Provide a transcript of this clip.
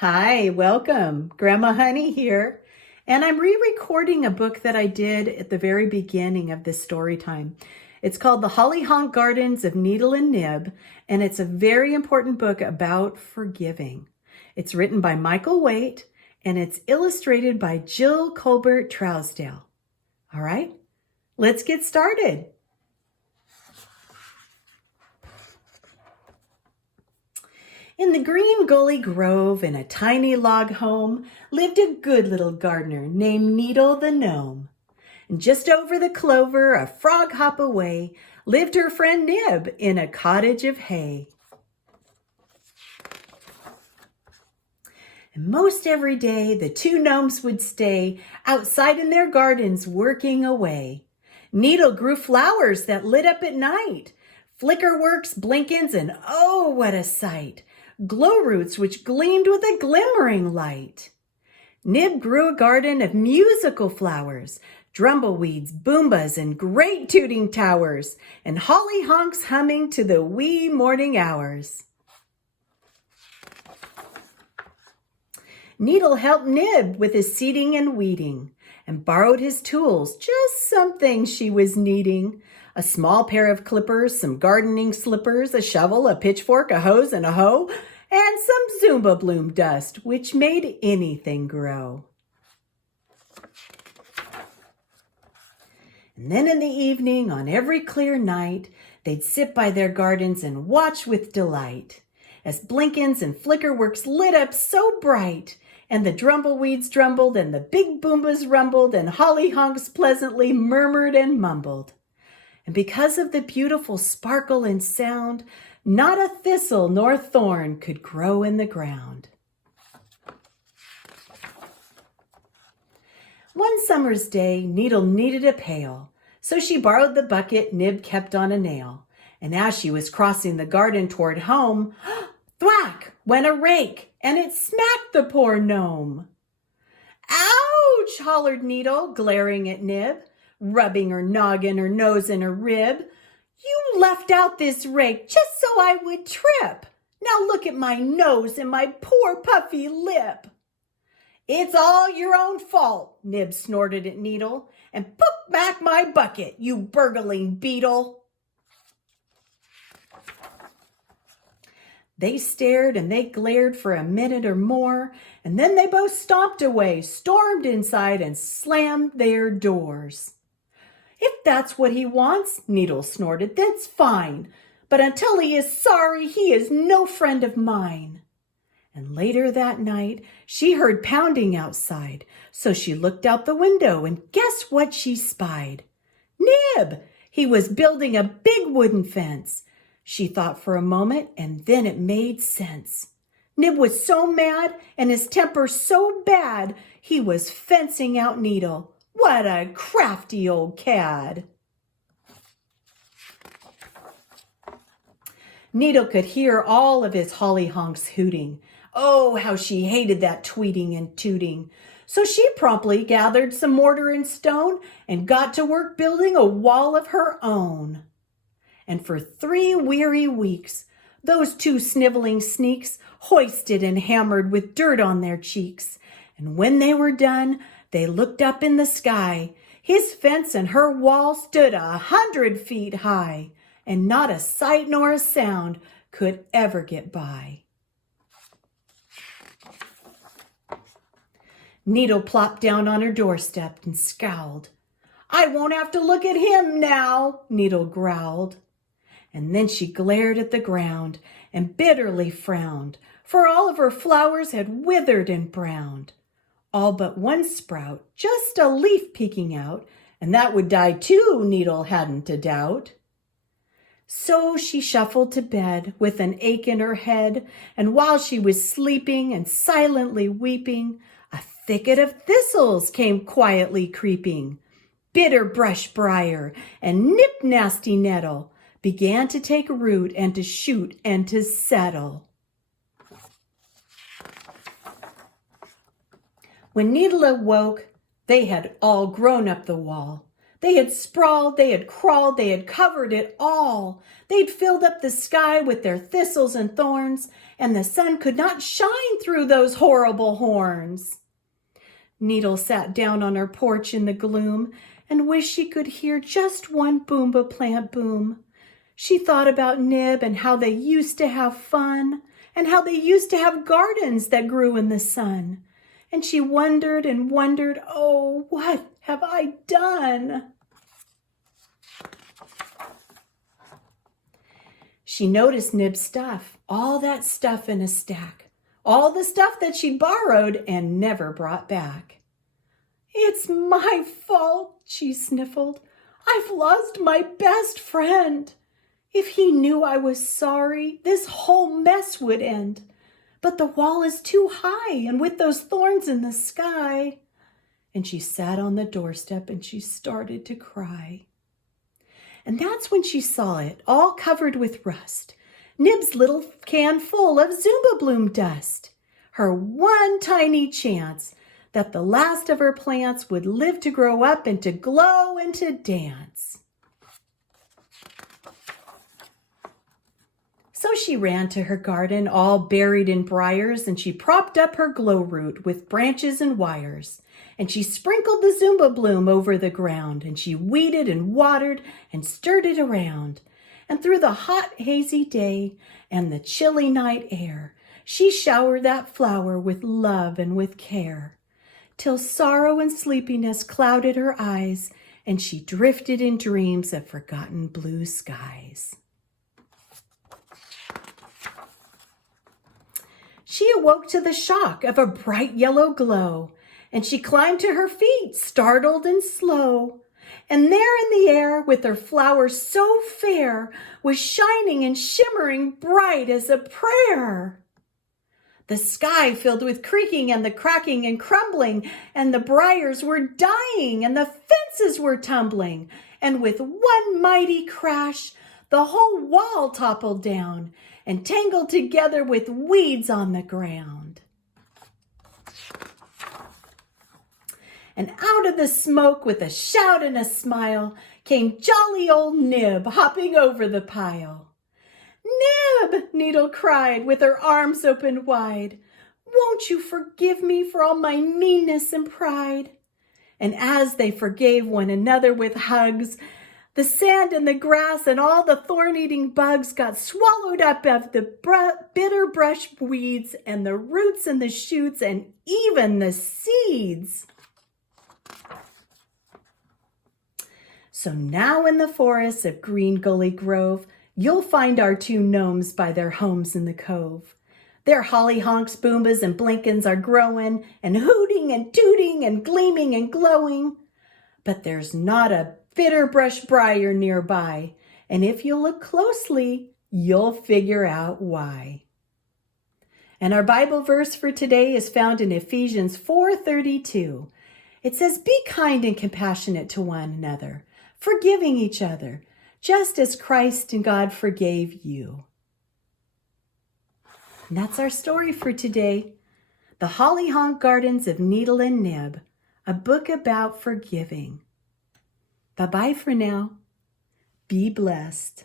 Hi, welcome. Grandma Honey here. And I'm re-recording a book that I did at the very beginning of this story time. It's called The Hollyhonk Gardens of Gneedle and Gnibb, and it's a very important book about forgiving. It's written by Michael Waite, and it's illustrated by Jill Colbert Trousdale. All right, let's get started. In the green gully grove, in a tiny log home, lived a good little gardener named Gneedle the gnome. And just over the clover, a frog hop away, lived her friend Gnibb in a cottage of hay. And most every day, the two gnomes would stay outside in their gardens working away. Gneedle grew flowers that lit up at night, flickerworks, blinkins, and oh, what a sight! Glow roots which gleamed with a glimmering light. Gnibb grew a garden of musical flowers, drumbleweeds, boombas, and great tooting towers, and hollyhonks humming to the wee morning hours. Gneedle helped Gnibb with his seeding and weeding, and borrowed his tools, just some things she was needing. A small pair of clippers, some gardening slippers, a shovel, a pitchfork, a hose, and a hoe, and some Zumba bloom dust, which made anything grow. And then in the evening, on every clear night, they'd sit by their gardens and watch with delight, as blinkins and flickerworks lit up so bright, and the drumbleweeds drumbled, and the big boombas rumbled, and hollyhonks pleasantly murmured and mumbled. And because of the beautiful sparkle and sound, not a thistle nor thorn could grow in the ground. One summer's day, Gneedle needed a pail, so she borrowed the bucket Gnibb kept on a nail. And as she was crossing the garden toward home, thwack went a rake, and it smacked the poor gnome. Ouch! Hollered Gneedle, glaring at Gnibb, rubbing her noggin, her nose, and her rib. You left out this rake just so I would trip. Now look at my nose and my poor puffy lip. It's all your own fault, Gnibb snorted at Gneedle, and put back my bucket, you burgling beetle. They stared and they glared for a minute or more, and then they both stomped away, stormed inside, and slammed their doors. If that's what he wants, Gneedle snorted, that's fine. But until he is sorry, he is no friend of mine. And later that night, she heard pounding outside. So she looked out the window, and guess what she spied? Gnibb! He was building a big wooden fence. She thought for a moment, and then it made sense. Gnibb was so mad, and his temper so bad, he was fencing out Gneedle. What a crafty old cad. Gneedle could hear all of his hollyhonks hooting. Oh, how she hated that tweeting and tooting. So she promptly gathered some mortar and stone and got to work building a wall of her own. And for 3 weary weeks, those two sniveling sneaks hoisted and hammered with dirt on their cheeks. And when they were done, they looked up in the sky. His fence and her wall stood 100 feet high, and not a sight nor a sound could ever get by. Gneedle plopped down on her doorstep and scowled. I won't have to look at him now, Gneedle growled. And then she glared at the ground and bitterly frowned, for all of her flowers had withered and browned. All but one sprout, just a leaf peeking out, and that would die too, Gneedle hadn't a doubt. So she shuffled to bed with an ache in her head, and while she was sleeping and silently weeping, a thicket of thistles came quietly creeping. Bitter brush briar and nip nasty nettle began to take root and to shoot and to settle. When Gneedle awoke, they had all grown up the wall, They had sprawled, they had crawled, they had covered it all. They'd filled up the sky with their thistles and thorns, and the sun could not shine through those horrible horns. Gneedle sat down on her porch in the gloom and wished she could hear just one Boomba plant boom. She thought about Gnibb and how they used to have fun, and how they used to have gardens that grew in the sun. And she wondered and wondered, oh, what have I done? She noticed Gnibb's stuff, all that stuff in a stack, all the stuff that she borrowed and never brought back. It's my fault, she sniffled. I've lost my best friend. If he knew I was sorry, this whole mess would end. But the wall is too high, and with those thorns in the sky. And she sat on the doorstep and she started to cry. And that's when she saw it, all covered with rust. Gnibb's little can full of Zumba Bloom dust. Her one tiny chance that the last of her plants would live to grow up and to glow and to dance. So she ran to her garden, all buried in briars, and she propped up her glow root with branches and wires. And she sprinkled the Zumba Bloom over the ground, and she weeded and watered and stirred it around. And through the hot, hazy day and the chilly night air, she showered that flower with love and with care, till sorrow and sleepiness clouded her eyes, and she drifted in dreams of forgotten blue skies. She awoke to the shock of a bright yellow glow, and she climbed to her feet, startled and slow. And there in the air, with her flower so fair, was shining and shimmering bright as a prayer. The sky filled with creaking and the cracking and crumbling, and the briars were dying and the fences were tumbling. And with one mighty crash, the whole wall toppled down and tangled together with weeds on the ground. And out of the smoke, with a shout and a smile, came jolly old Gnibb hopping over the pile. "Gnibb!" Gneedle cried, with her arms open wide. "Won't you forgive me for all my meanness and pride?" And as they forgave one another with hugs, the sand and the grass and all the thorn-eating bugs got swallowed up of the bitter brush weeds and the roots and the shoots and even the seeds. So now in the forests of Green Gully Grove, you'll find our two gnomes by their homes in the cove. Their hollyhonks, boombas, and blinkins are growing and hooting and tooting and gleaming and glowing. But there's not a bitter brush briar nearby, and if you look closely, you'll figure out why. And our Bible verse for today is found in Ephesians 4:32. It says, "Be kind and compassionate to one another, forgiving each other, just as Christ and God forgave you." And that's our story for today. The Hollyhonk Gardens of Gneedle and Gnibb, a book about forgiving. Bye-bye for now. Be blessed.